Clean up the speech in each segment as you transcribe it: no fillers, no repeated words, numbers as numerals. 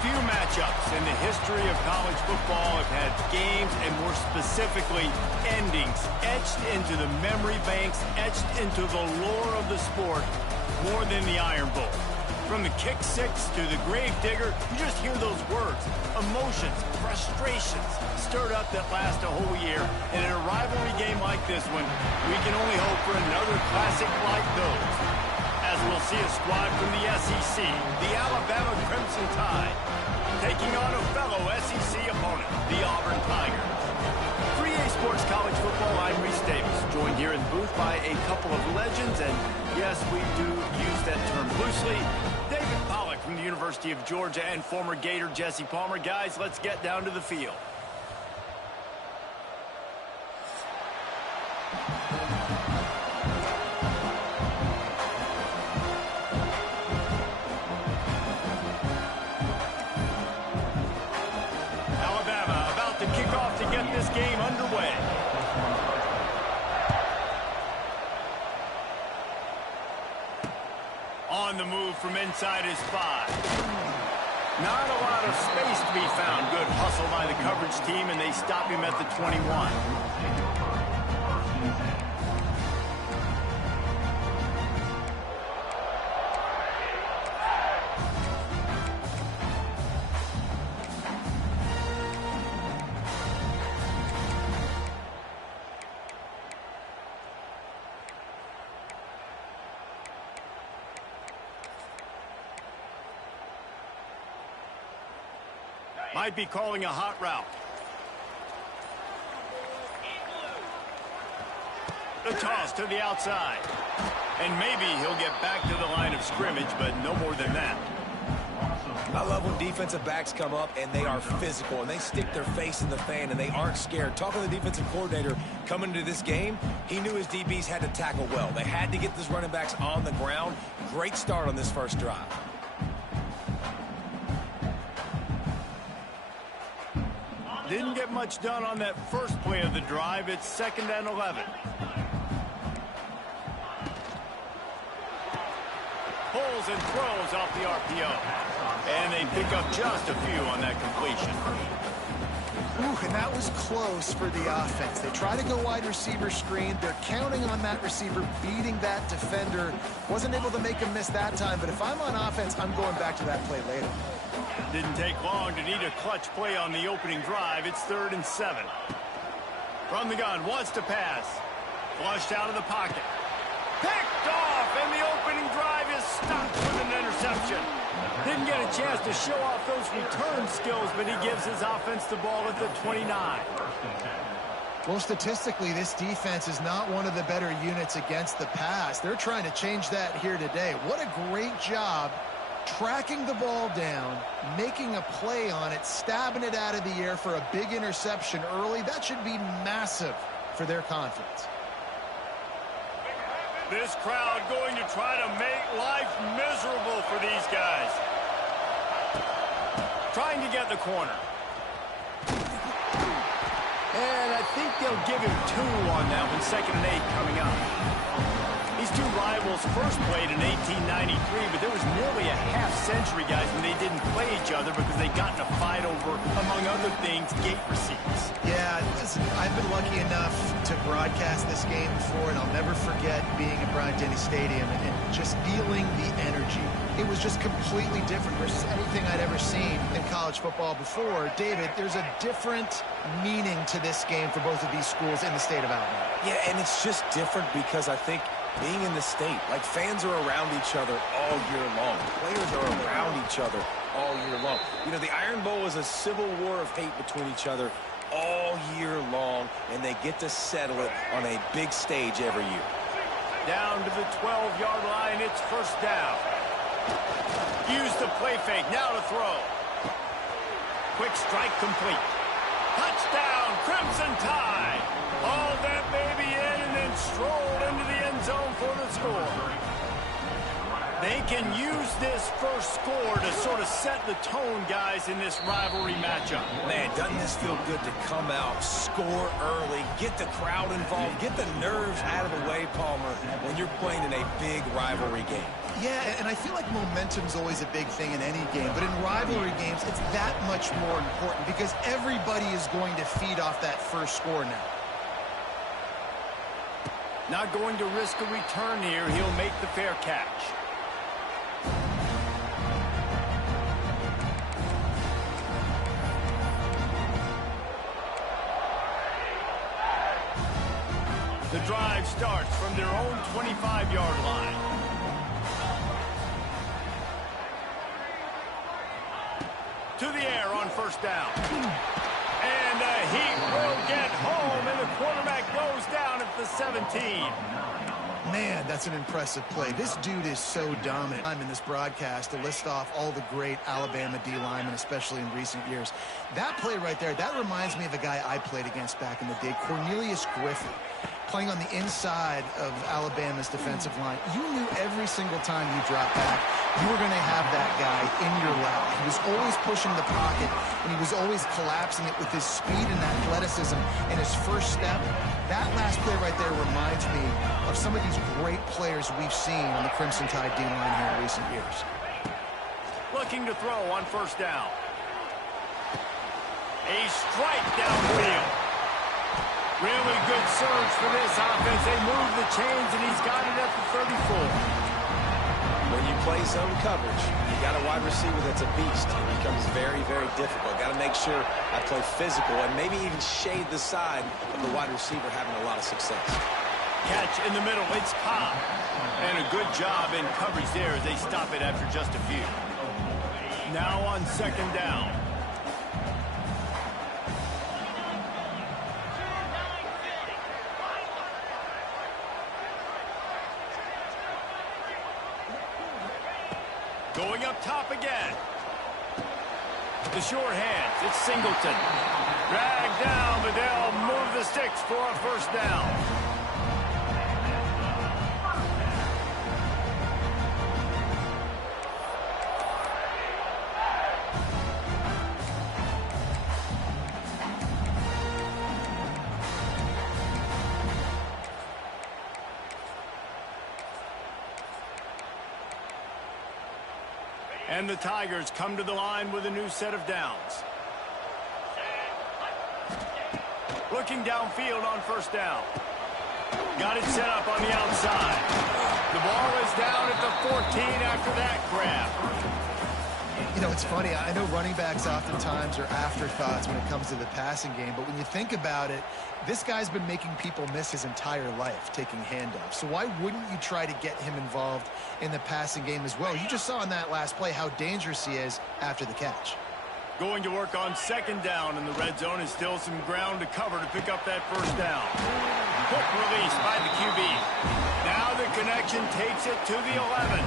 Few matchups in the history of college football have had games, and more specifically, endings etched into the memory banks, etched into the lore of the sport, more than the Iron Bowl. From the kick six to the grave digger, you just hear those words. Emotions, frustrations, stirred up that last a whole year. And in a rivalry game like this one, we can only hope for another classic like those. As we'll see a squad from the SEC, the Alabama Crimson Tide, taking on a fellow SEC opponent, the Auburn Tigers. For EA Sports College Football, I'm Reese Davis, joined here in the booth by a couple of legends, and yes, we do use that term loosely. David Pollack from the University of Georgia and former Gator Jesse Palmer. Guys, let's get down to the field. Alabama about to kick off to get this game underway. On the move from inside his 5. Not a lot of space to be found. Good hustle by the coverage team, and they stop him at the 21. Might be calling a hot route. The toss to the outside. And maybe he'll get back to the line of scrimmage, but no more than that. I love when defensive backs come up and they are physical and they stick their face in the fan and they aren't scared. Talking to the defensive coordinator coming into this game, he knew his DBs had to tackle well. They had to get these running backs on the ground. Great start on this first drive. Didn't get much done on that first play of the drive. It's 2nd and 11. Pulls and throws off the RPO. And they pick up just a few on that completion. Ooh, and that was close for the offense. They try to go wide receiver screen. They're counting on that receiver beating that defender. Wasn't able to make him miss that time, but if I'm on offense, I'm going back to that play later. Didn't take long to need a clutch play on the opening drive. It's 3rd and 7. From the gun, wants to pass. Flushed out of the pocket. Picked off, and the opening drive is stopped with an interception. Didn't get a chance to show off those return skills, but he gives his offense the ball at the 29. Well, statistically, this defense is not one of the better units against the pass. They're trying to change that here today. What a great job tracking the ball down, making a play on it, stabbing it out of the air for a big interception early. That should be massive for their confidence. This crowd going to try to make life miserable for these guys. Trying to get the corner. And I think they'll give him 2 on that one. 2nd and 8 coming up. These two rivals first played in 1893, but there was nearly a half-century, guys, when they didn't play each other because they got in a fight over, among other things, gate receipts. Yeah, listen, I've been lucky enough to broadcast this game before, and I'll never forget being at Bryant-Denny Stadium and just feeling the energy. It was just completely different versus anything I'd ever seen in college football before. David, there's a different meaning to this game for both of these schools in the state of Alabama. Yeah, and it's just different because I think being in the state, like fans are around each other all year long. Players are around each other all year long. You know, the Iron Bowl is a civil war of hate between each other all year long, and they get to settle it on a big stage every year. Down to the 12-yard line, it's 1st down. Use the play fake, now to throw. Quick strike complete. Touchdown, Crimson Tide. All that baby in and then strolled into the end zone for the score. They can use this first score to sort of set the tone, guys, in this rivalry matchup. Man, doesn't this feel good to come out, score early, get the crowd involved, get the nerves out of the way, Palmer, when you're playing in a big rivalry game. Yeah, and I feel like momentum's always a big thing in any game, but in rivalry games, it's that much more important because everybody is going to feed off that first score now. Not going to risk a return here. He'll make the fair catch. The drive starts from their own 25-yard line. To the air on first down. And the Heat will get home, and the quarterback goes down at the 17. Man, that's an impressive play. This dude is so dominant. I'm in this broadcast to list off all the great Alabama D linemen, especially in recent years. That play right there, that reminds me of a guy I played against back in the day, Cornelius Griffin, playing on the inside of Alabama's defensive line. You knew every single time you dropped back, you were going to have that guy in your lap. He was always pushing the pocket, and he was always collapsing it with his speed and athleticism and his first step. That last play right there reminds me of some of these great players we've seen on the Crimson Tide D-line here in recent years. Looking to throw on first down. A strike downfield. Really good surge for this offense. They move the chains, and he's got it at the 34. When you play zone coverage, you got a wide receiver that's a beast. It becomes very, very difficult. Got to make sure I play physical and maybe even shade the side of the wide receiver having a lot of success. Catch in the middle. It's Cobb. And a good job in coverage there as they stop it after just a few. Now on second down. Going up top again. The short hands. It's Singleton. Dragged down, but they'll move the sticks for a first down. And the Tigers come to the line with a new set of downs. Looking downfield on first down. Got it set up on the outside. The ball is down at the 14 after that grab. You know, it's funny. I know running backs oftentimes are afterthoughts when it comes to the passing game, but when you think about it, this guy's been making people miss his entire life taking handoffs. So why wouldn't you try to get him involved in the passing game as well? You just saw in that last play how dangerous he is after the catch. Going to work on second down in the red zone is still some ground to cover to pick up that first down. Quick release by the QB. Now the connection takes it to the 11.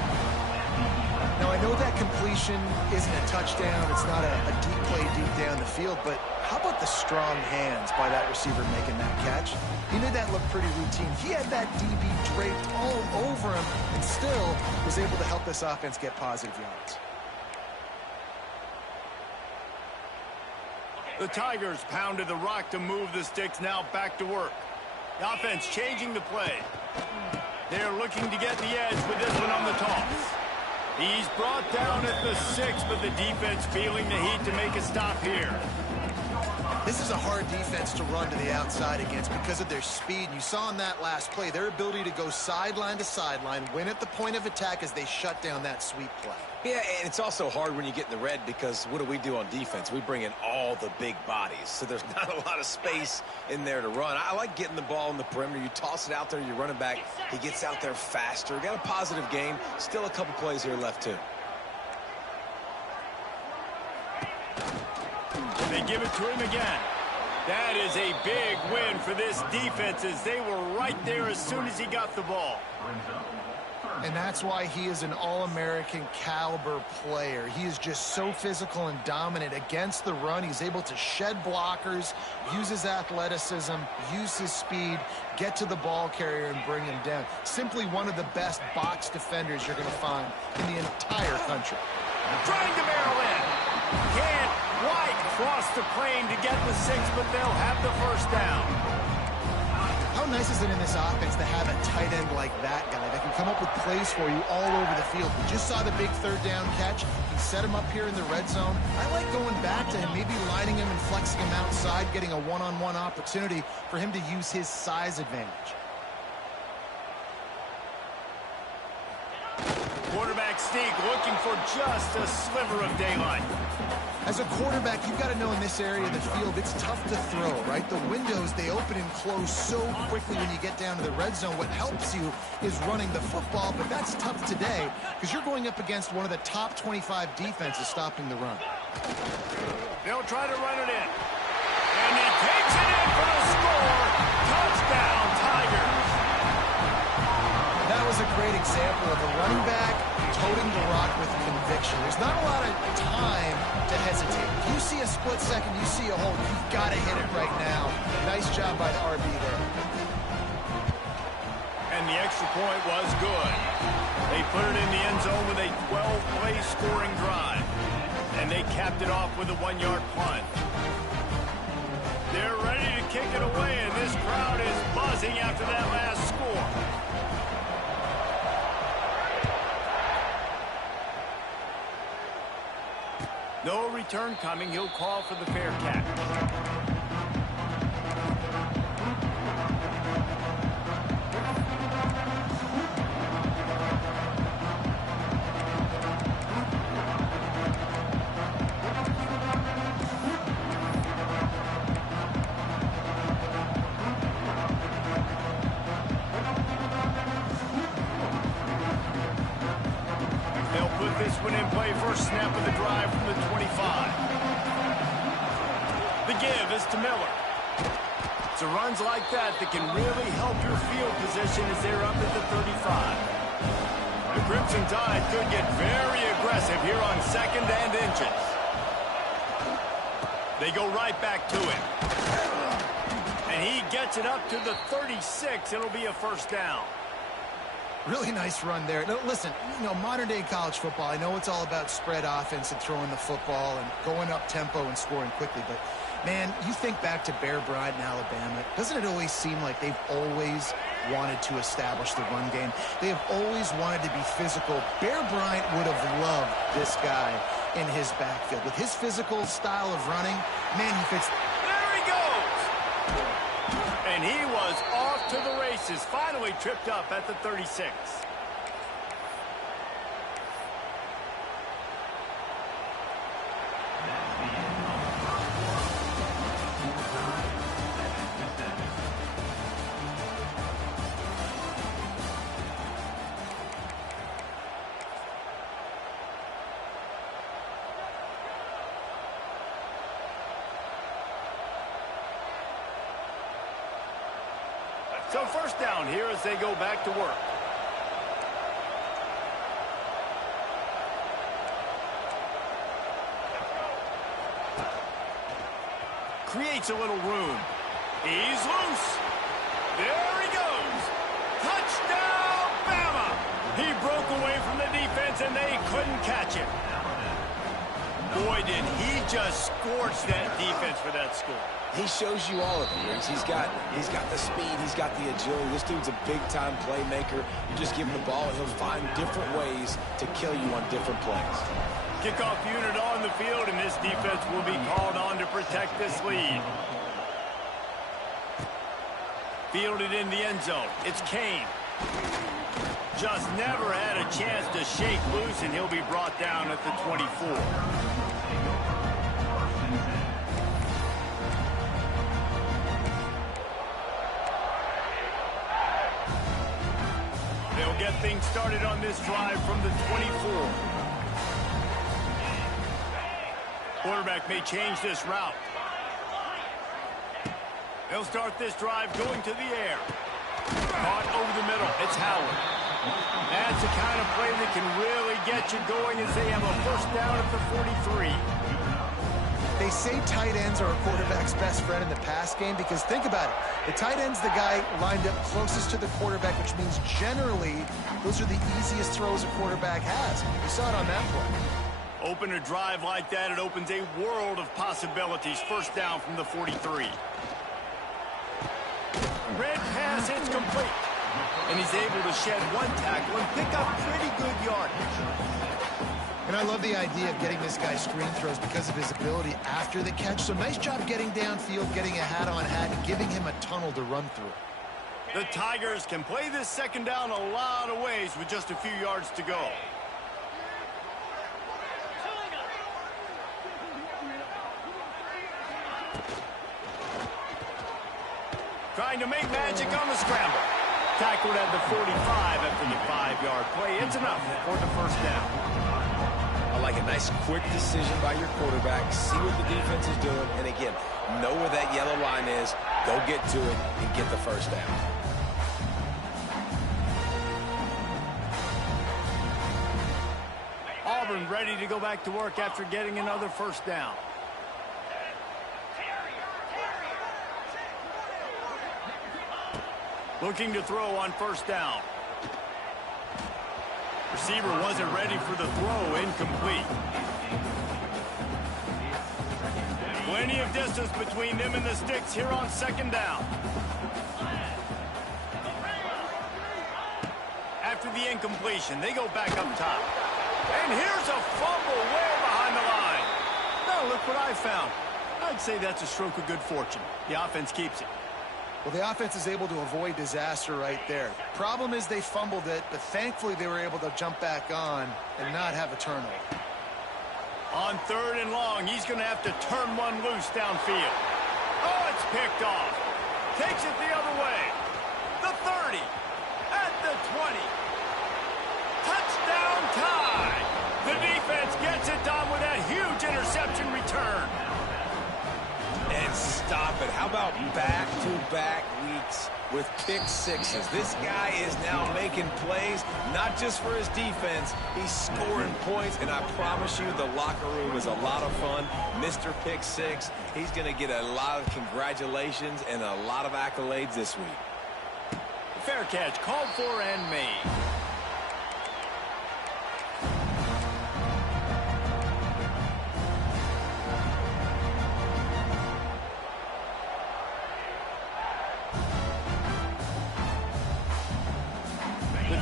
Now, I know that completion isn't a touchdown. It's not a deep play deep down the field, but how about the strong hands by that receiver making that catch? He made that look pretty routine. He had that DB draped all over him and still was able to help this offense get positive yards. The Tigers pounded the rock to move the sticks, now back to work. The offense changing the play. They're looking to get the edge with this one on the toss. He's brought down at the 6, but the defense feeling the heat to make a stop here. This is a hard defense to run to the outside against because of their speed. You saw in that last play their ability to go sideline to sideline, win at the point of attack as they shut down that sweep play. Yeah, and it's also hard when you get in the red because what do we do on defense? We bring in all the big bodies, so there's not a lot of space in there to run. I like getting the ball in the perimeter. You toss it out there, you're running back. He gets out there faster. Got a positive game. Still a couple plays here left, too. They give it to him again. That is a big win for this defense as they were right there as soon as he got the ball. And that's why he is an All-American caliber player. He is just so physical and dominant against the run. He's able to shed blockers, use his athleticism, use his speed, get to the ball carrier and bring him down. Simply one of the best box defenders you're going to find in the entire country. Trying to barrel in. Can't quite cross the plane to get the 6, but they'll have the first down. How nice is it in this offense to have a tight end like that guy that can come up with plays for you all over the field? We just saw the big third down catch. He set him up here in the red zone. I like going back to him, maybe lining him and flexing him outside, getting a one-on-one opportunity for him to use his size advantage. Quarterback sneak, looking for just a sliver of daylight. As a quarterback, you've got to know in this area of the field, it's tough to throw, right? The windows, they open and close so quickly when you get down to the red zone. What helps you is running the football, but that's tough today because you're going up against one of the top 25 defenses stopping the run. They'll try to run it in. And he takes it in for the score. Touchdown, Tigers. That was a great example of a running back toting the rock with conviction. There's not a lot of time to hesitate. If you see a split second, you see a hole, you've got to hit it right now. Nice job by the RB there. And the extra point was good. They put it in the end zone with a 12-play scoring drive. And they capped it off with a 1-yard punt. They're ready to kick it away, and this crowd is buzzing after that last score. No return coming. He'll call for the fair catch. They'll put this one in play. First snap of the drive from the 25. The give is to Miller. So runs like that can really help your field position as they're up at the 35. The Crimson Tide could get very aggressive here on 2nd and inches. They go right back to him. And he gets it up to the 36. It'll be a first down. Really nice run there. Now, listen, modern-day college football, I know it's all about spread offense and throwing the football and going up tempo and scoring quickly, but, man, you think back to Bear Bryant in Alabama, doesn't it always seem like they've always wanted to establish the run game? They have always wanted to be physical. Bear Bryant would have loved this guy in his backfield. With his physical style of running, man, he fits. There he goes! And he was off to the races, finally tripped up at the 36. So first down here as they go back to work. Creates a little room. He's loose. There he goes. Touchdown, Bama! He broke away from the defense and they couldn't catch him. Boy, did he just scorch that defense for that score. He shows you all of it, Riggs. He's got the speed, he's got the agility. This dude's a big-time playmaker. You just give him the ball, he'll find different ways to kill you on different plays. Kickoff unit on the field, and this defense will be called on to protect this lead. Fielded in the end zone. It's Kane. Just never had a chance to shake loose, and he'll be brought down at the 24. They'll get things started on this drive from the 24. Quarterback may change this route. They'll start this drive going to the air. Caught over the middle. It's Howard. That's the kind of play that can really get you going as they have a first down at the 43. They say tight ends are a quarterback's best friend in the pass game because think about it. The tight end's the guy lined up closest to the quarterback, which means generally those are the easiest throws a quarterback has. We saw it on that play. Open a drive like that, it opens a world of possibilities. First down from the 43. Red pass, it's complete. And he's able to shed one tackle and pick up pretty good yardage. And I love the idea of getting this guy screen throws because of his ability after the catch. So nice job getting downfield, getting a hat-on-hat, and giving him a tunnel to run through. The Tigers can play this second down a lot of ways with just a few yards to go. Trying to make magic on the scramble. Tackled at the 45 after the 5-yard play. It's enough for the first down. I like a nice quick decision by your quarterback. See what the defense is doing. And again, know where that yellow line is. Go get to it and get the first down. Auburn ready to go back to work after getting another first down. Looking to throw on first down. Receiver wasn't ready for the throw, incomplete. Plenty of distance between them and the sticks here on second down. After the incompletion, they go back up top. And here's a fumble way behind the line. Now look what I found. I'd say that's a stroke of good fortune. The offense keeps it. Well, the offense is able to avoid disaster right there. Problem is they fumbled it, but thankfully they were able to jump back on and not have a turnover. On 3rd and long, he's going to have to turn one loose downfield. Oh, it's picked off. Takes it the other way. The 30. At the 20. Touchdown tie. The defense gets it done with that huge interception return. And stop it. How about back-to-back weeks with pick sixes? This guy is now making plays, not just for his defense. He's scoring points, and I promise you the locker room is a lot of fun. Mr. Pick Six, he's going to get a lot of congratulations and a lot of accolades this week. Fair catch, called for and made.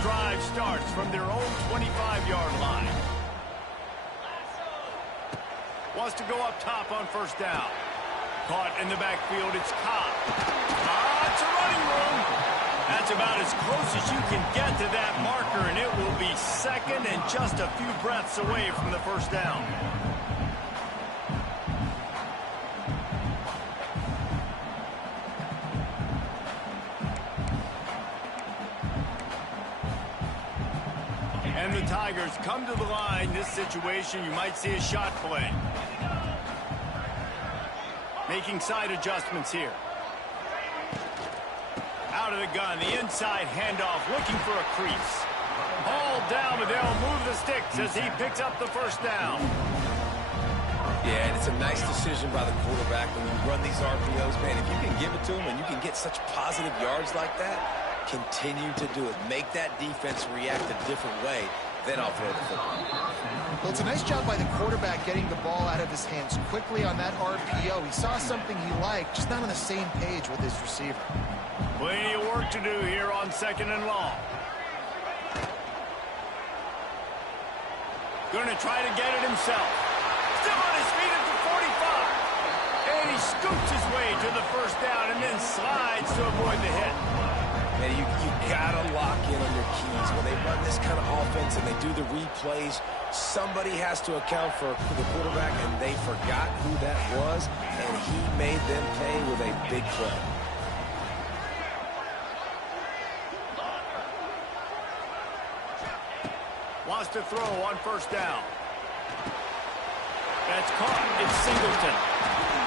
Drive starts from their own 25-yard line. Wants to go up top on first down. Caught in the backfield, it's Cobb. It's a running room. That's about as close as you can get to that marker, and it will be second and just a few breaths away from the first down. And the Tigers come to the line. This situation, you might see a shot play. Making side adjustments here. Out of the gun, the inside handoff, looking for a crease. Hauled down, but they'll move the sticks as he picks up the first down. Yeah, and it's a nice decision by the quarterback when you run these RPOs. Man, if you can give it to him and you can get such positive yards like that, continue to do it. Make that defense react a different way. Then I'll throw the football. Well, it's a nice job by the quarterback getting the ball out of his hands quickly on that RPO. He saw something he liked, just not on the same page with his receiver. Plenty of work to do here on 2nd and long. Going to try to get it himself. Still on his feet at the 45. And he scoops his way to the first down and then slides to avoid the hit. And you got to lock in on your keys. When they run this kind of offense and they do the replays, somebody has to account for the quarterback, and they forgot who that was, and he made them pay with a big play. Wants to throw on first down. That's caught. It's Singleton.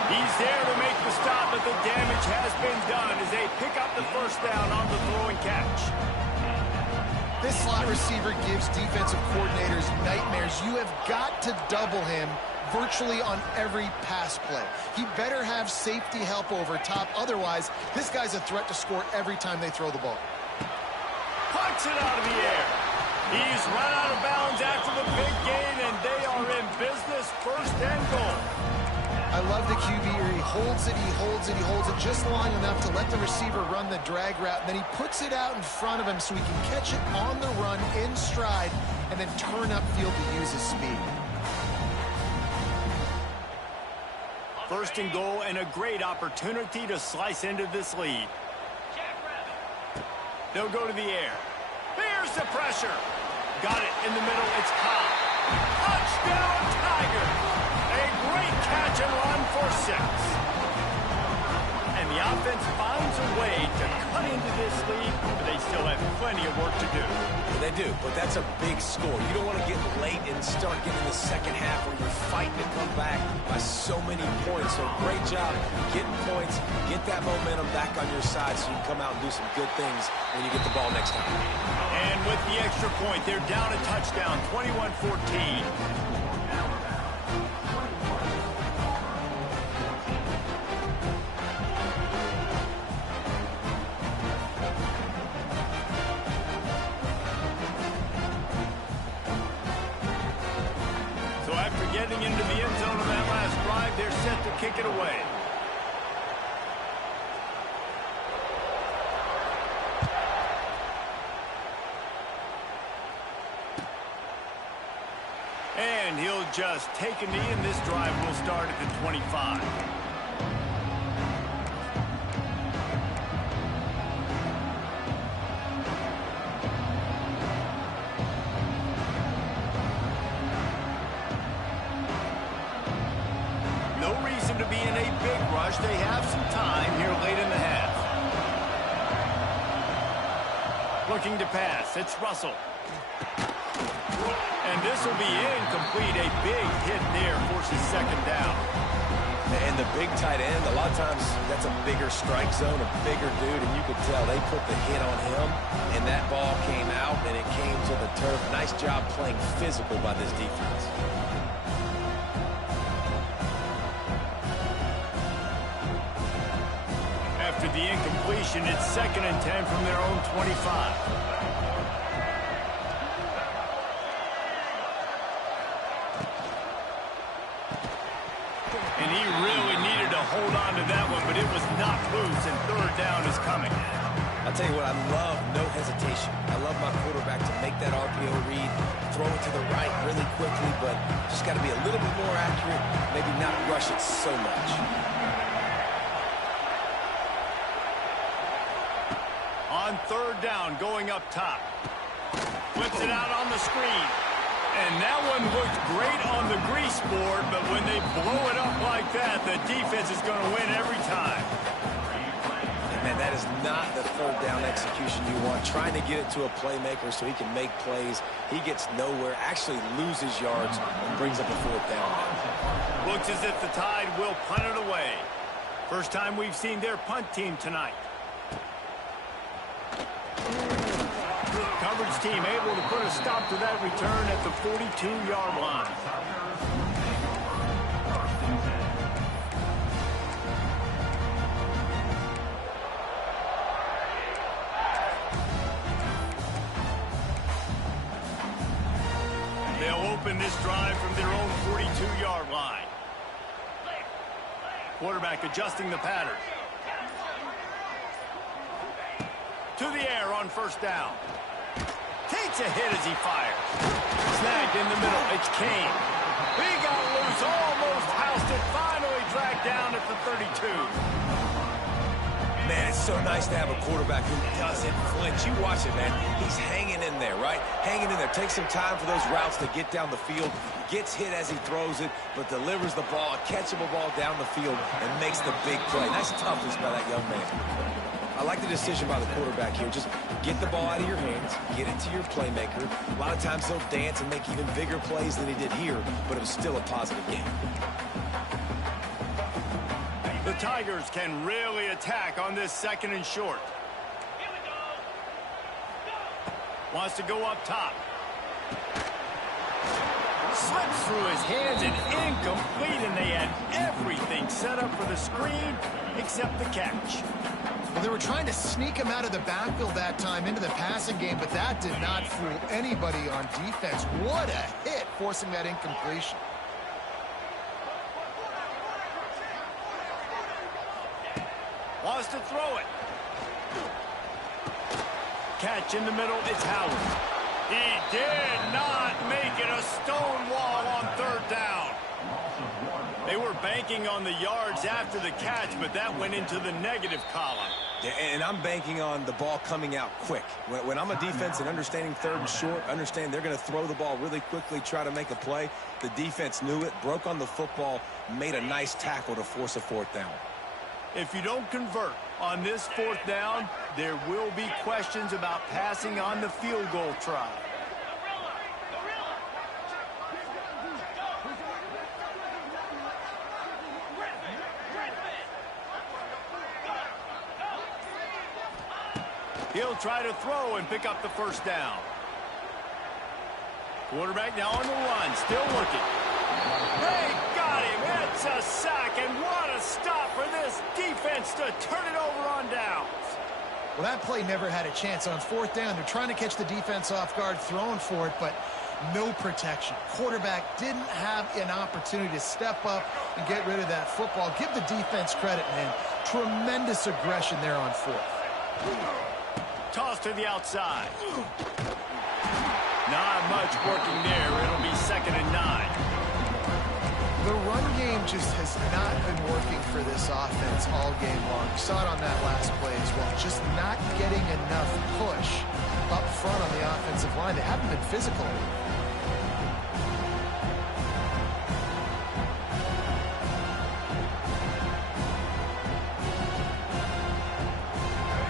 He's there to make the stop, but the damage has been done as they pick up the first down on the throw and catch. This slot receiver gives defensive coordinators nightmares. You have got to double him virtually on every pass play. He better have safety help over top. Otherwise, this guy's a threat to score every time they throw the ball. Pucks it out of the air. He's run out of bounds after the big gain, and they are in business, first and goal. I love the QB here. He holds it, he holds it, he holds it just long enough to let the receiver run the drag route, and then he puts it out in front of him so he can catch it on the run in stride and then turn upfield to use his speed. First and goal, and a great opportunity to slice into this lead. They'll go to the air. Here's the pressure. Got it in the middle. It's caught. Touchdown, Tigers. A great catch and run for 6. And the offense finds a way to cut into this lead, but they still have plenty of work to do. Well, they do, but that's a big score. You don't want to get late and start getting the second half where you're fighting to come back by so many points. So great job getting points, get that momentum back on your side so you can come out and do some good things when you get the ball next time. And with the extra point, they're down a touchdown, 21-14. Getting into the end zone on that last drive, they're set to kick it away. And he'll just take a knee, and this drive will start at the 25. They have some time here late in the half. Looking to pass. It's Russell. And this will be incomplete. A big hit there forces second down. And the big tight end, a lot of times that's a bigger strike zone, a bigger dude, and you could tell they put the hit on him, and that ball came out, and it came to the turf. Nice job playing physical by this defense. After the incompletion, it's 2nd and 10 from their own 25. And he really needed to hold on to that one, but it was not loose, and 3rd down is coming. I'll tell you what, I love no hesitation. I love my quarterback to make that RPO read, throw it to the right really quickly, but just got to be a little bit more accurate, maybe not rush it so much. On 3rd down, going up top. Flips it out on the screen. And that one looked great on the grease board, but when they blow it up like that, the defense is going to win every time. Man, that is not the 3rd down execution you want. Trying to get it to a playmaker so he can make plays. He gets nowhere, actually loses yards, and brings up a 4th down. Looks as if the Tide will punt it away. First time we've seen their punt team tonight. Coverage team able to put a stop to that return at the 42-yard line. They'll open this drive from their own 42-yard line. Quarterback adjusting the pattern. To the air on 1st down. Takes a hit as he fires. Snagged in the middle. It's Kane. He got loose, almost housed it, finally dragged down at the 32. Man, it's so nice to have a quarterback who doesn't flinch. You watch it, man. He's hanging in there, right? Hanging in there. Takes some time for those routes to get down the field. Gets hit as he throws it, but delivers the ball, a catchable ball down the field, and makes the big play. Nice toughness by that young man. I like the decision by the quarterback here. Just get the ball out of your hands, get it to your playmaker. A lot of times he'll dance and make even bigger plays than he did here, but it was still a positive game. The Tigers can really attack on this 2nd and short. Wants to go up top. Slips through his hands and incomplete, and they had everything set up for the screen except the catch. Well, they were trying to sneak him out of the backfield that time into the passing game, but that did not fool anybody on defense. What a hit, forcing that incompletion. Wants to throw it. Catch in the middle, it's Howard. He did not make it a stone wall on third down. They were banking on the yards after the catch, but that went into the negative column. Yeah, and I'm banking on the ball coming out quick. When I'm a defense and understanding third and short, understand they're going to throw the ball really quickly, try to make a play. The defense knew it, broke on the football, made a nice tackle to force a fourth down. If you don't convert on this fourth down, there will be questions about passing on the field goal try. He'll try to throw and pick up the first down. Quarterback now on the run, still looking. They got him. It's a sack, and what a stop for this defense to turn it over on downs. Well, that play never had a chance. On fourth down, they're trying to catch the defense off guard, throwing for it, but no protection. Quarterback didn't have an opportunity to step up and get rid of that football. Give the defense credit, man. Tremendous aggression there on fourth. Toss to the outside. Not much working there. It'll be 2nd and 9. The run game just has not been working for this offense all game long. You saw it on that last play as well. Just not getting enough push up front on the offensive line. They haven't been physical.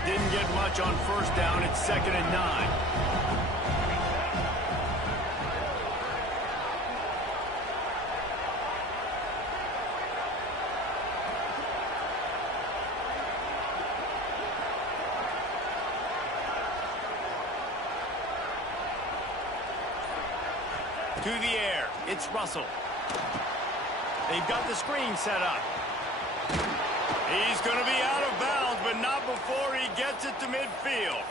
Didn't get much on first down. It's 2nd and 9. To the air, it's Russell. They've got the screen set up. He's going to be out of bounds, but not before he gets it to midfield.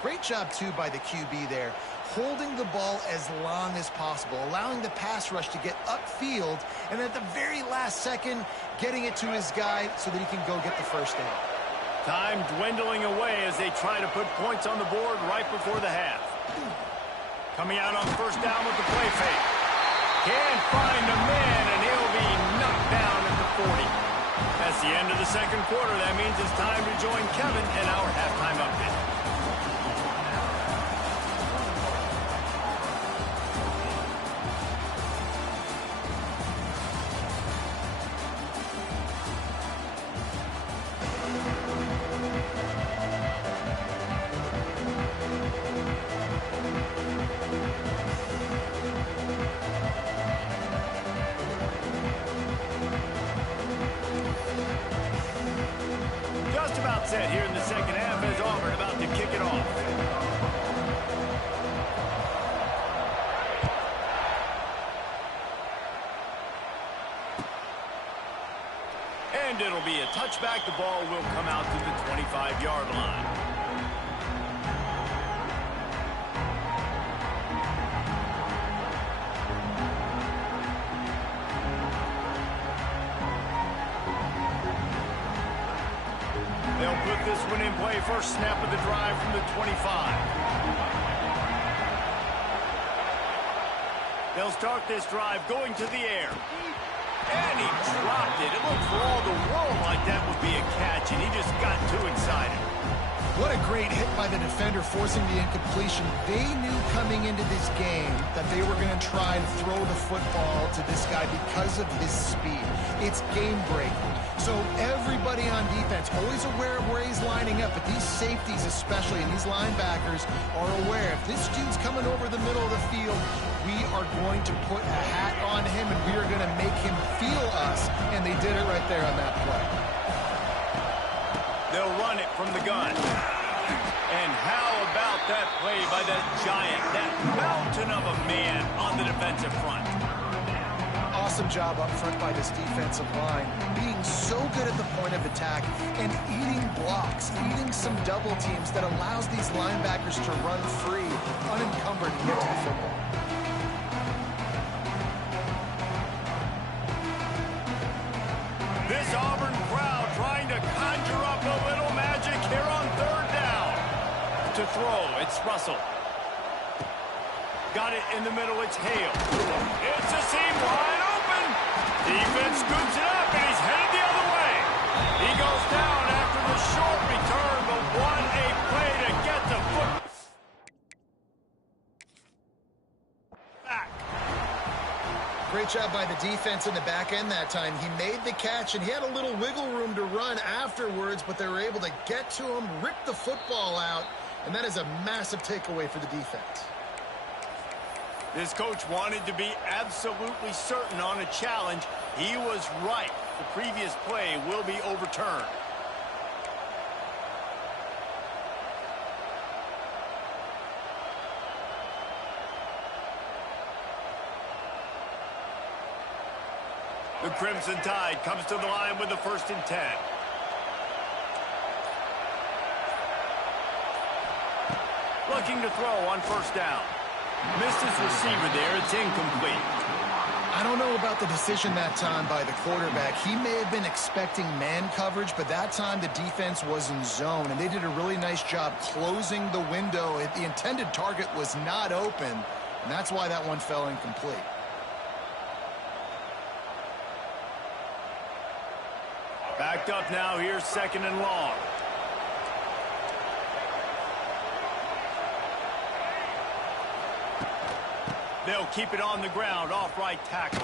Great job, too, by the QB there, holding the ball as long as possible, allowing the pass rush to get upfield, and at the very last second, getting it to his guy so that he can go get the first down. Time dwindling away as they try to put points on the board right before the half. Coming out on first down with the play fake. Can't find a man, and he'll be knocked down at the 40. That's the end of the second quarter. That means it's time to join Kevin in our halftime update. Set here in the second half as Auburn about to kick it off. And it'll be a touchback. The ball will come out to the 25-yard line. They'll put this one in play. First snap of the drive from the 25. They'll start this drive going to the air. And he dropped it. It looked for all the world like that would be a catch, and he just got too excited. What a great hit by the defender, forcing the incompletion. They knew coming into this game that they were going to try to throw the football to this guy because of his speed. It's game-breaking. So everybody on defense, always aware of where he's lining up, but these safeties especially, and these linebackers are aware. If this dude's coming over the middle of the field, we are going to put a hat on him, and we are going to make him feel us, and they did it right there on that play. They'll run it from the gun. And how about that play by that giant, that mountain of a man on the defensive front? Awesome job up front by this defensive line, being so good at the point of attack and eating blocks, eating some double teams that allows these linebackers to run free, unencumbered, and get to the football. This Auburn crowd trying to conjure up a little magic here on third down. To throw, it's Russell. Got it in the middle, it's Hale. It's a seam wide open. Defense scoops it up, and he's headed the other way. He goes down after the short return, but what a play to get the foot back. Great job by the defense in the back end that time. He made the catch, and he had a little wiggle room to run afterwards, but they were able to get to him, rip the football out, and that is a massive takeaway for the defense. This coach wanted to be absolutely certain on a challenge. He was right. The previous play will be overturned. The Crimson Tide comes to the line with the 1st and 10. Looking to throw on 1st down. Missed his receiver there. It's incomplete. I don't know about the decision that time by the quarterback. He may have been expecting man coverage, but that time the defense was in zone, and they did a really nice job closing the window. The intended target was not open, and that's why that one fell incomplete. Backed up now. Here's 2nd and long. They'll keep it on the ground, off right tackle.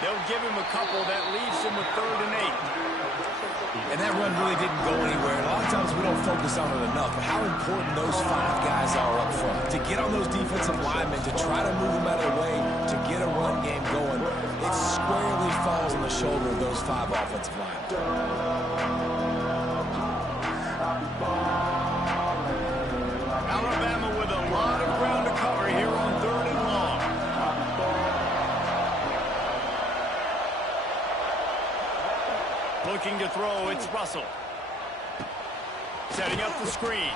They'll give him a couple that leaves him with 3rd and 8. And that run really didn't go anywhere. And a lot of times we don't focus on it enough, but how important those 5 guys are up front. To get on those defensive linemen, to try to move them out of the way, to get a run game going, it squarely falls on the shoulder of those 5 offensive linemen. Alabama with a lot of ground to cover here on 3rd and long. Looking to throw, it's Russell. Setting up the screen.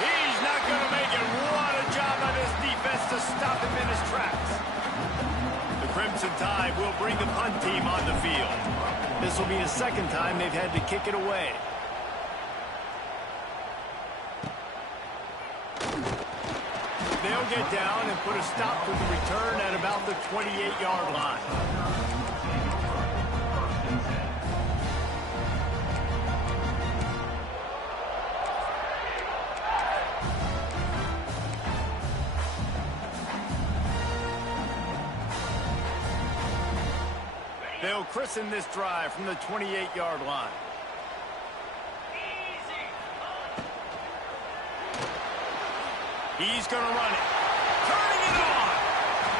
He's not going to make it. What a job by this defense to stop him in his tracks. The Crimson Tide will bring the punt team on the field. This will be the 2nd time they've had to kick it away. They'll get down and put a stop to the return at about the 28-yard line. They'll christen this drive from the 28-yard line. He's going to run it. Turning it on.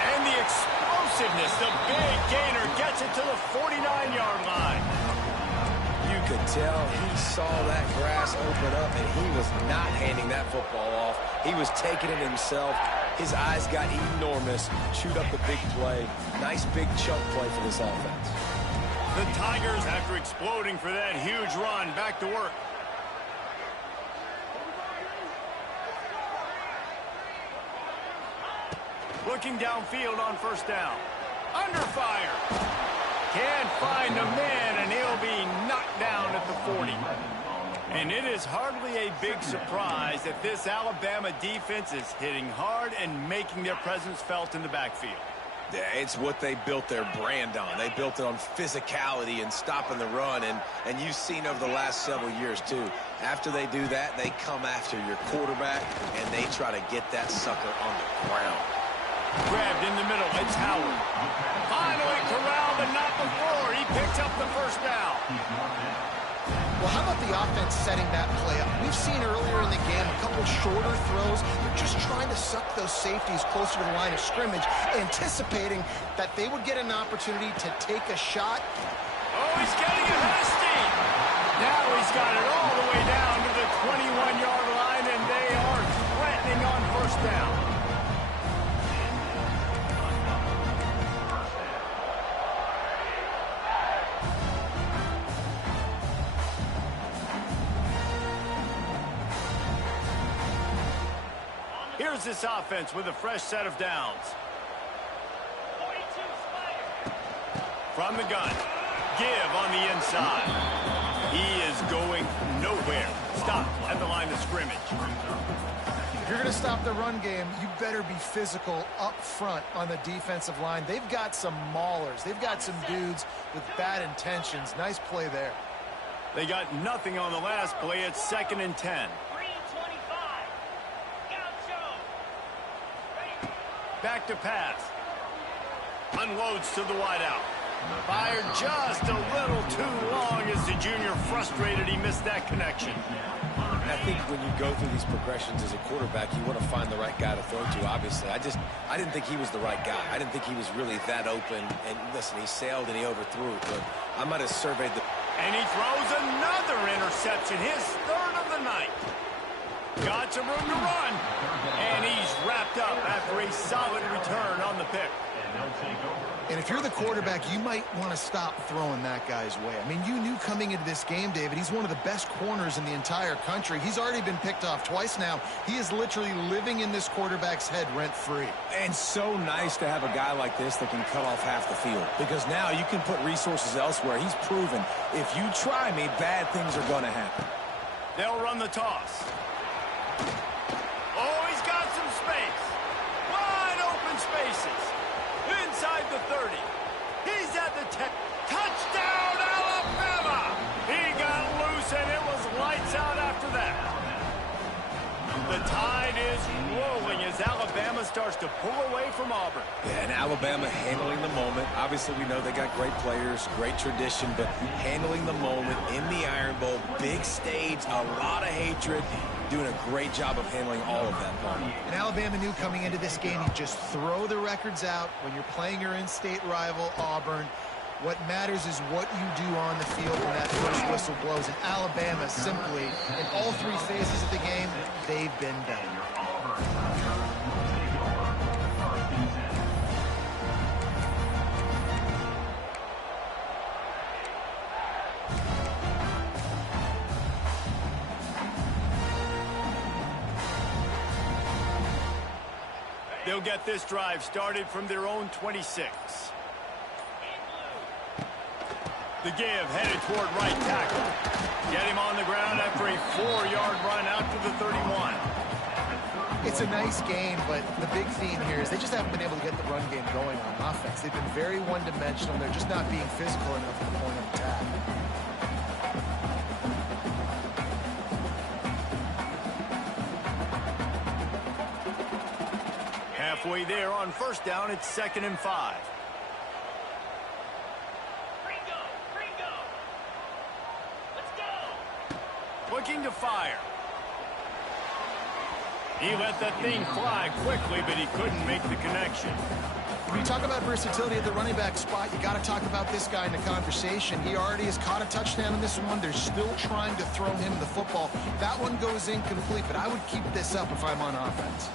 And the explosiveness, the big gainer gets it to the 49-yard line. You could tell he saw that grass open up, and he was not handing that football off. He was taking it himself. His eyes got enormous. Chewed up the big play. Nice big chunk play for this offense. The Tigers, after exploding for that huge run, back to work. Looking downfield on 1st down. Under fire. Can't find a man, and he'll be knocked down at the 40. And it is hardly a big surprise that this Alabama defense is hitting hard and making their presence felt in the backfield. Yeah, it's what they built their brand on. They built it on physicality and stopping the run, and you've seen over the last several years, too. After they do that, they come after your quarterback, and they try to get that sucker on the ground. Grabbed in the middle, it's Howard. Finally corralled, but not before. He picks up the 1st down. Well, how about the offense setting that play up? We've seen earlier in the game a couple shorter throws. They're just trying to suck those safeties closer to the line of scrimmage, anticipating that they would get an opportunity to take a shot. Oh, he's getting ahead of steam. Now he's got it all the way down to the 21-yard line, and down. Here's this offense with a fresh set of downs. From the gun. Give on the inside. He is going nowhere. Stop at the line of scrimmage. If you're going to stop the run game, you better be physical up front on the defensive line. They've got some maulers. They've got some dudes with bad intentions. Nice play there. They got nothing on the last play. It's 2nd and 10. Back to pass. Unloads to the wideout. Fired just a little too long as the junior frustrated. He missed that connection. I think when you go through these progressions as a quarterback, you want to find the right guy to throw to, obviously. I didn't think he was the right guy. I didn't think he was really that open. And listen, he sailed and he overthrew it. But I might have surveyed the... And he throws another interception, his 3rd of the night. Got some room to run. And he's wrapped up after a solid return on the pick. And if you're the quarterback, you might want to stop throwing that guy's way. I mean, you knew coming into this game, David, he's one of the best corners in the entire country. He's already been picked off twice now. He is literally living in this quarterback's head rent-free. And so nice to have a guy like this that can cut off half the field. Because now you can put resources elsewhere. He's proven if you try me, bad things are going to happen. They'll run the toss. Oh, he's got some space. Wide open spaces. Inside the 30. He's at the 10. Touchdown, Alabama! He got loose, and it was lights out after that. The tide is rolling as Alabama starts to pull away from Auburn. Yeah, and Alabama handling the moment. Obviously, we know they got great players, great tradition, but handling the moment in the Iron Bowl, big stage, a lot of hatred, doing a great job of handling all of that. And Alabama knew coming into this game, you just throw the records out when you're playing your in-state rival, Auburn. What matters is what you do on the field when that first whistle blows. And Alabama simply, in all 3 phases of the game, they've been better. They'll get this drive started from their own 26. The give headed toward right tackle. Get him on the ground after a 4-yard run out to the 31. It's a nice game, but the big theme here is they just haven't been able to get the run game going on offense. They've been very one-dimensional. They're just not being physical enough at the point of attack. Halfway there on first down, it's 2nd and 5. Looking to fire. He let that thing fly quickly, but he couldn't make the connection. When you talk about versatility at the running back spot, you got to talk about this guy in the conversation. He already has caught a touchdown in this one. They're still trying to throw him the football. That one goes incomplete, but I would keep this up if I'm on offense.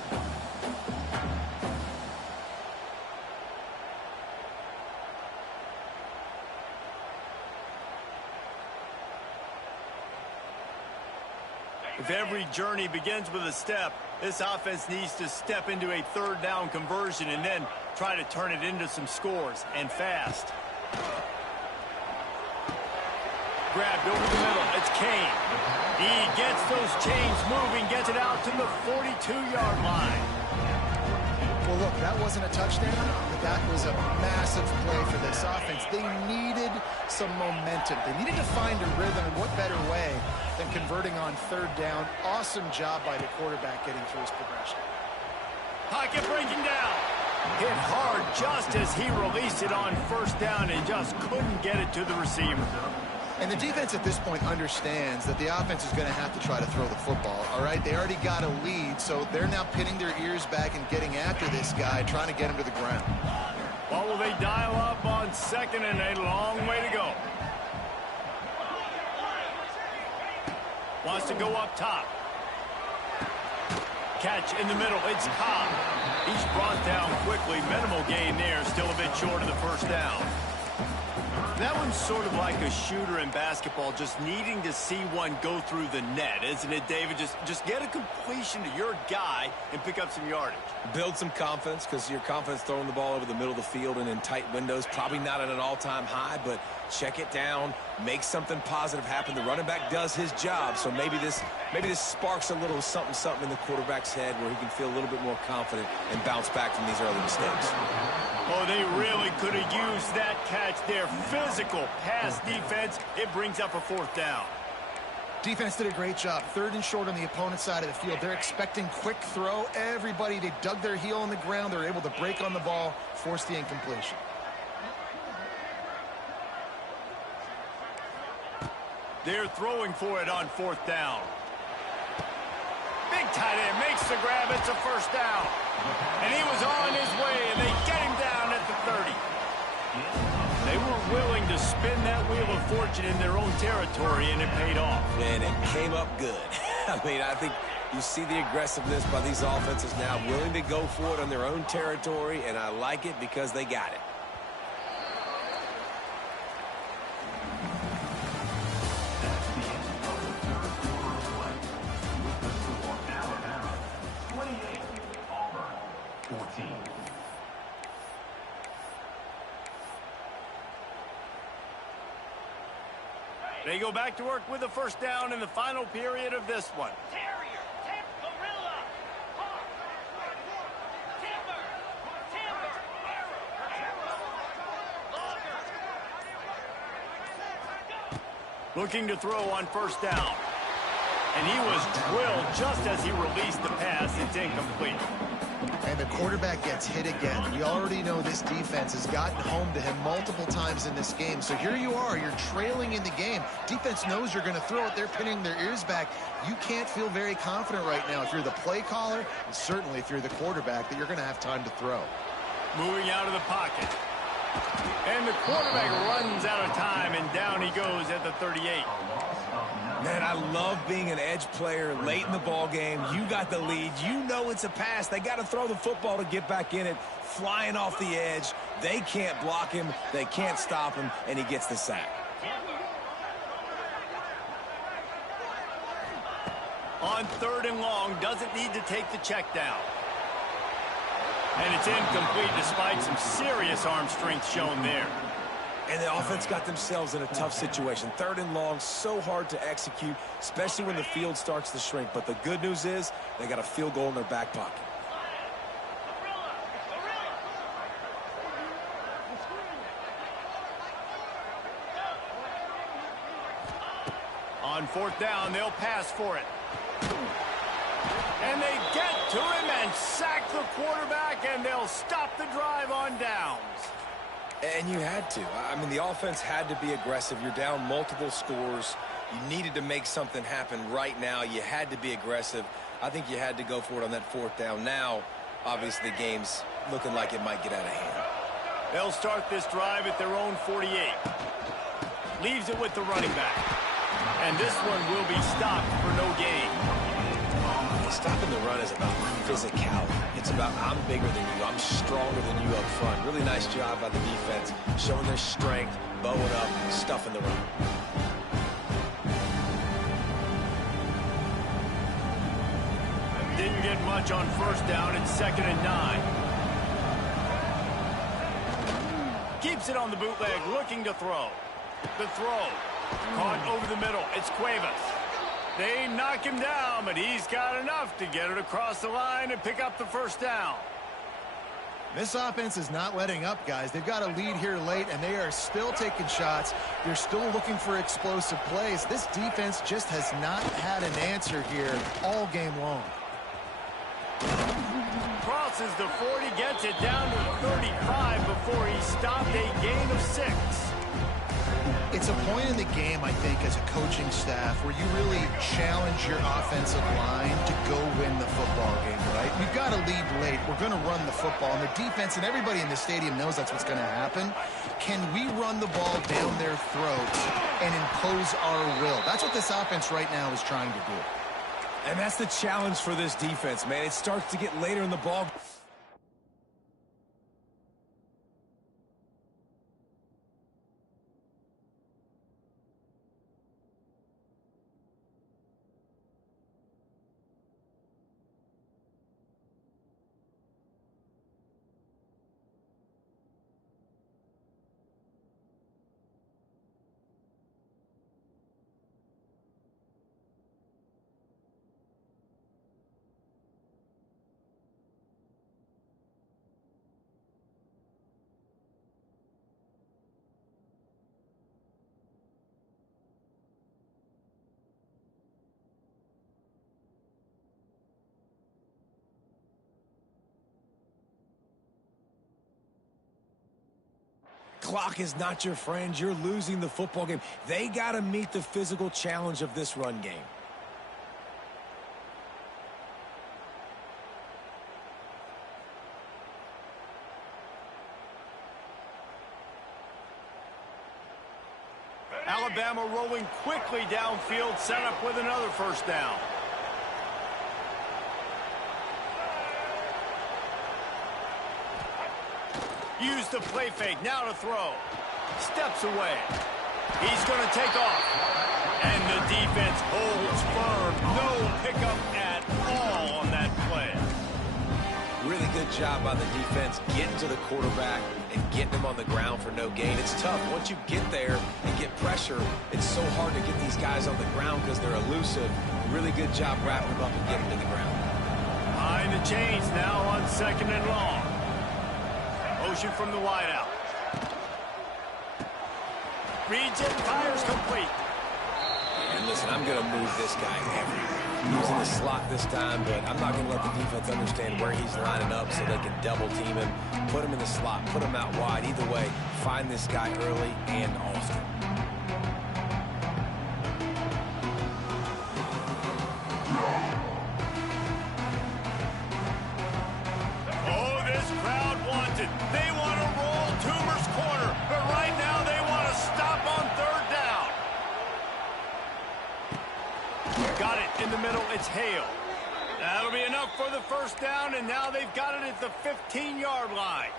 If every journey begins with a step, this offense needs to step into a 3rd down conversion and then try to turn it into some scores, and fast. Grabbed over the middle. It's Kane. He gets those chains moving, gets it out to the 42-yard line. Well, look, that wasn't a touchdown, but that was a massive play for this offense. They needed some momentum. They needed to find a rhythm, and what better way than converting on 3rd down. Awesome job by the quarterback getting through his progression. Pocket breaking down. Hit hard just as he released it on 1st down and just couldn't get it to the receiver. And the defense at this point understands that the offense is going to have to try to throw the football, all right? They already got a lead, so they're now pinning their ears back and getting after this guy, trying to get him to the ground. What will they dial up on 2nd and a long way to go? Wants to go up top. catch in the middle. It's Cobb. He's brought down quickly. Minimal gain there. Still a bit short of the first down. That one's sort of like a shooter in basketball, just needing to see one go through the net, isn't it, David? Just get a completion to your guy and pick up some yardage. Build some confidence, because your confidence throwing the ball over the middle of the field and in tight windows, probably not at an all-time high, but check it down, make something positive happen. The running back does his job, so maybe this sparks a little something in the quarterback's head where he can feel a little bit more confident and bounce back from these early mistakes. Oh, they really could have used that catch there. Physical pass defense. It brings up a fourth down. Defense did a great job. 3rd and short on the opponent's side of the field. They're expecting quick throw. Everybody, they dug their heel on the ground. They're able to break on the ball, force the incompletion. They're throwing for it on 4th down. Big tight end makes the grab. It's a first down. And he was on his way, and they get him down at the 30. They were willing to spin that wheel of fortune in their own territory, and it paid off. And it came up good. I mean, I think you see the aggressiveness by these offenses now, willing to go for it on their own territory, and I like it because they got it. They go back to work with the first down in the final period of this one. Looking to throw on first down. And he was drilled just as he released the pass. It's incomplete. And the quarterback gets hit again. We already know this defense has gotten home to him multiple times in this game. So here you are, you're trailing in the game. Defense knows you're going to throw it. They're pinning their ears back. You can't feel very confident right now if you're the play caller, and certainly if you're the quarterback, that you're going to have time to throw. Moving out of the pocket. And the quarterback runs out of time, and down he goes at the 38. Man, I love being an edge player late in the ball game. You got the lead. You know it's a pass. They got to throw the football to get back in it. Flying off the edge. They can't block him. They can't stop him, and he gets the sack. On 3rd and long, doesn't need to take the check down. And it's incomplete despite some serious arm strength shown there. And the offense got themselves in a tough situation. 3rd and long, so hard to execute, especially when the field starts to shrink. But the good news is they got a field goal in their back pocket. On 4th down, they'll pass for it. And they get to him and sack the quarterback, and they'll stop the drive on downs. And you had to. I mean, the offense had to be aggressive. You're down multiple scores. You needed to make something happen right now. You had to be aggressive. I think you had to go for it on that 4th down. Now, obviously, the game's looking like it might get out of hand. They'll start this drive at their own 48. Leaves it with the running back. And this one will be stopped for no gain. Stopping the run is about physicality. It's about I'm bigger than you. I'm stronger than you up front. Really nice job by the defense, showing their strength, bowing up, stuffing the run. Didn't get much on 1st down. It's 2nd and 9. Keeps it on the bootleg, looking to throw. The throw. Caught over the middle. It's Cuevas. They knock him down, but he's got enough to get it across the line and pick up the first down. This offense is not letting up, guys. They've got a lead here late, and they are still taking shots. They're still looking for explosive plays. This defense just has not had an answer here all game long. Crosses the 40, gets it down to 35 before he stopped a gain of 6. It's a point in the game, I think, as a coaching staff where you really challenge your offensive line to go win the football game, right? We've got to lead late. We're going to run the football. And the defense and everybody in the stadium knows that's what's going to happen. Can we run the ball down their throats and impose our will? That's what this offense right now is trying to do. And that's the challenge for this defense, man. It starts to get later in the ball. Clock is not your friend. You're losing the football game. They got to meet the physical challenge of this run game. Alabama rolling quickly downfield, set up with another first down. Use the play fake, now to throw. Steps away. He's going to take off. And the defense holds firm. No pickup at all on that play. Really good job by the defense getting to the quarterback and getting him on the ground for no gain. It's tough. Once you get there and get pressure, it's so hard to get these guys on the ground because they're elusive. Really good job wrapping them up and getting to the ground. Behind the chains now on 2nd and long. Motion from the wideout. Reads it, fires complete. And listen, I'm going to move this guy everywhere. Using the slot this time, but I'm not going to let the defense understand where he's lining up so they can double team him. Put him in the slot, put him out wide. Either way, find this guy early and often. They want to roll Toomer's corner, but right now they want to stop on 3rd down. Got it in the middle. It's Hale. That'll be enough for the first down, and now they've got it at the 15-yard line.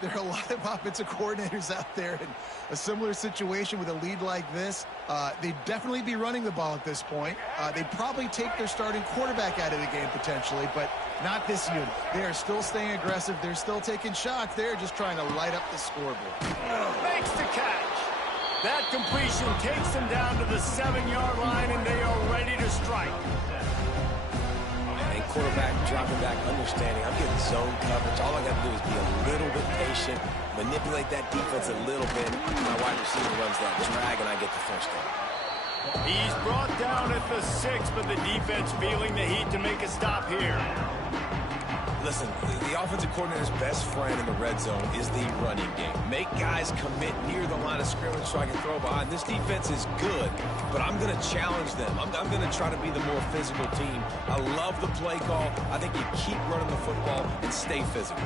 There are a lot of offensive coordinators out there in a similar situation with a lead like this. They'd definitely be running the ball at this point. They'd probably take their starting quarterback out of the game potentially, but not this unit. They are still staying aggressive. They're still taking shots. They're just trying to light up the scoreboard. Makes the catch. That completion takes them down to the 7-yard line, and they are ready to strike. And quarterback dropping back, understanding I'm getting zone coverage. All I got to do is be a little bit patient, manipulate that defense a little bit. My wide receiver runs that drag, and I get the first down. He's brought down at the 6, but the defense feeling the heat to make a stop here. Listen, the offensive coordinator's best friend in the red zone is the running game. Make guys commit near the line of scrimmage so I can throw behind. This defense is good, but I'm going to challenge them. I'm going to try to be the more physical team. I love the play call. I think you keep running the football and stay physical.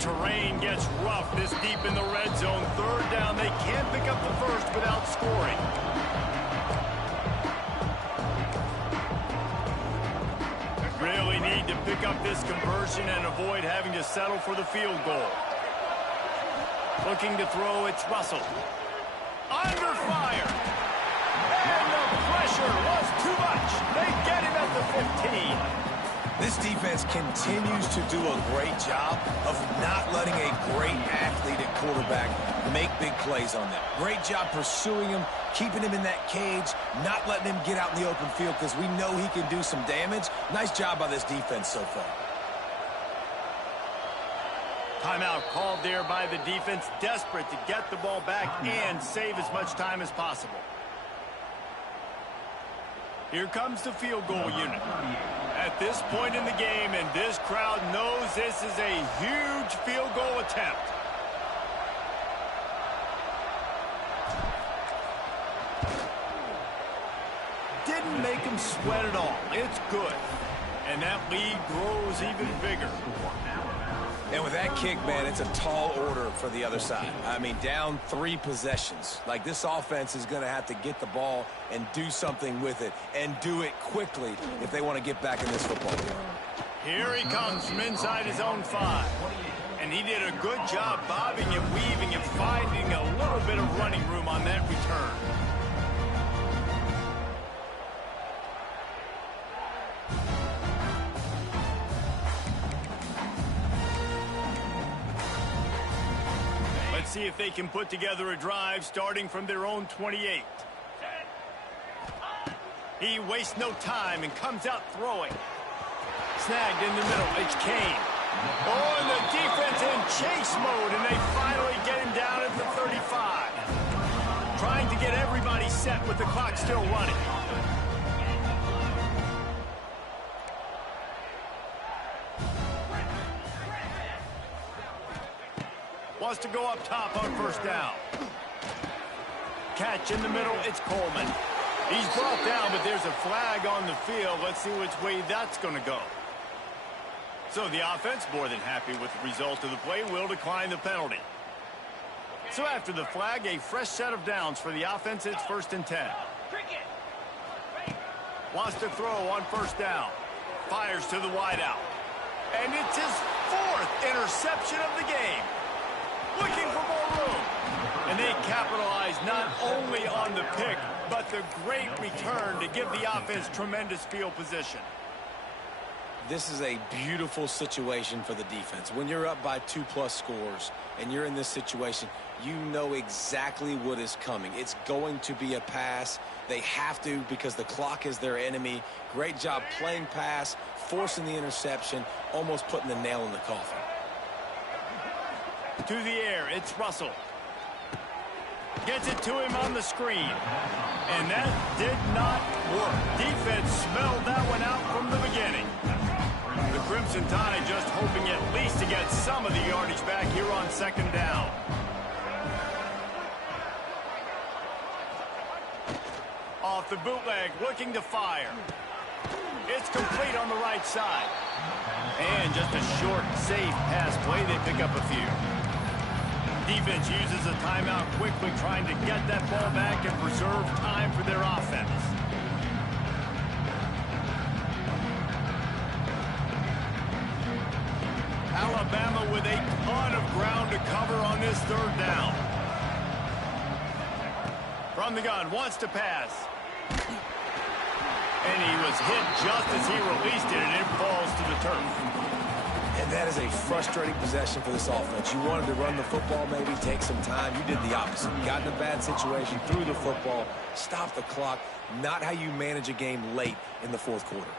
Terrain gets rough this deep in the red zone. 3rd down. They can't pick up the first without scoring. Really need to pick up this conversion and avoid having to settle for the field goal. Looking to throw, it's Russell. Under fire. And the pressure was too much. They get him at the 15. This defense continues to do a great job of not letting a great athlete at quarterback make big plays on them. Great job pursuing him, keeping him in that cage, not letting him get out in the open field because we know he can do some damage. Nice job by this defense so far. Timeout called there by the defense, desperate to get the ball back and save as much time as possible. Here comes the field goal unit. At this point in the game, and this crowd knows this is a huge field goal attempt. Didn't make him sweat at all. It's good. And that lead grows even bigger. And with that kick, man, it's a tall order for the other side. I mean, down 3 possessions. Like, this offense is going to have to get the ball and do something with it, and do it quickly if they want to get back in this football game. Here he comes from inside his own 5. And he did a good job bobbing and weaving and finding a little bit of running room on that return. Let's see if they can put together a drive starting from their own 28. He wastes no time and comes out throwing. Snagged in the middle. It's Kane. Oh, and the defense in chase mode, and they finally get him down at the 35. Trying to get everybody set with the clock still running. Wants to go up top on first down. Catch in the middle, it's Coleman. He's brought down, but there's a flag on the field. Let's see which way that's going to go. So the offense, more than happy with the result of the play, will decline the penalty. So after the flag, a fresh set of downs for the offense. It's 1st and 10. Wants to throw on first down. Fires to the wideout. And it's his 4th interception of the game. Looking for more room. And they capitalize not only on the pick, but the great return to give the offense tremendous field position. This is a beautiful situation for the defense. When you're up by 2+ scores and you're in this situation, you know exactly what is coming. It's going to be a pass. They have to, because the clock is their enemy. Great job playing pass, forcing the interception, almost putting the nail in the coffin. To the air, it's Russell. Gets it to him on the screen. And that did not work. Defense smelled that one out from the beginning. The Crimson Tide just hoping at least to get some of the yardage back here on 2nd down. Off the bootleg, looking to fire. It's complete on the right side. And just a short, safe pass play. They pick up a few. Defense uses a timeout quickly, trying to get that ball back and preserve time for their offense. Alabama with a ton of ground to cover on this 3rd down. From the gun, wants to pass. And he was hit just as he released it, and it falls to the turf. And that is a frustrating possession for this offense. You wanted to run the football, maybe take some time. You did the opposite. You got in a bad situation, threw the football, stopped the clock. Not how you manage a game late in the 4th quarter.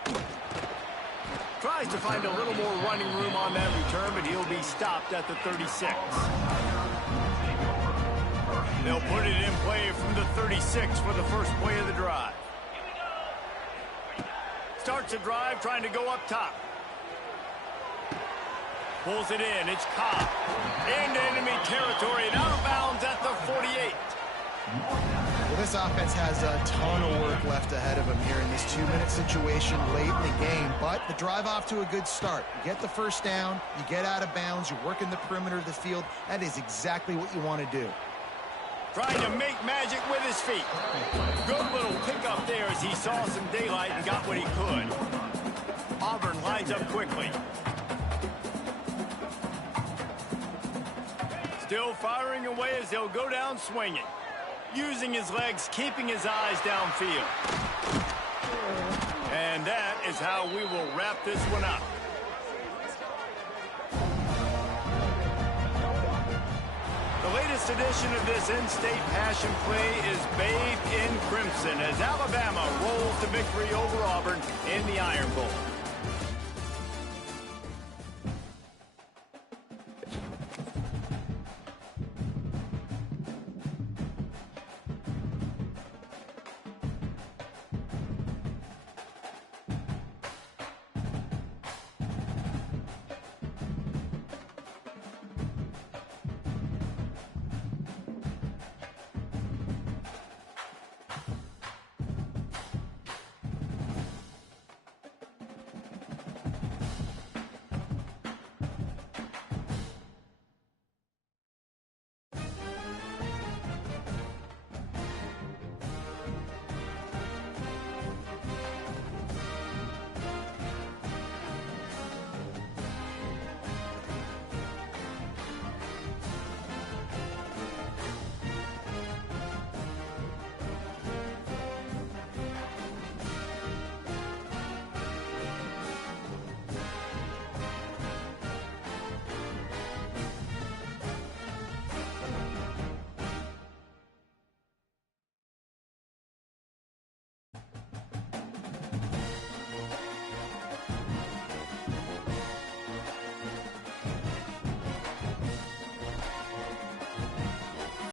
Tries to find a little more running room on that return, but he'll be stopped at the 36. They'll put it in play from the 36 for the first play of the drive. Starts a drive trying to go up top. Pulls it in. It's Cobb. Into enemy territory and out of bounds at the 48. Well, this offense has a ton of work left ahead of them here in this 2-minute situation late in the game. But the drive off to a good start. You get the first down. You get out of bounds. You're working the perimeter of the field. That is exactly what you want to do. Trying to make magic with his feet. Good little pickup there as he saw some daylight and got what he could. Auburn lines up quickly. Still firing away as he'll go down swinging. Using his legs, keeping his eyes downfield. And that is how we will wrap this one up. The latest edition of this in-state passion play is bathed in crimson as Alabama rolls to victory over Auburn in the Iron Bowl.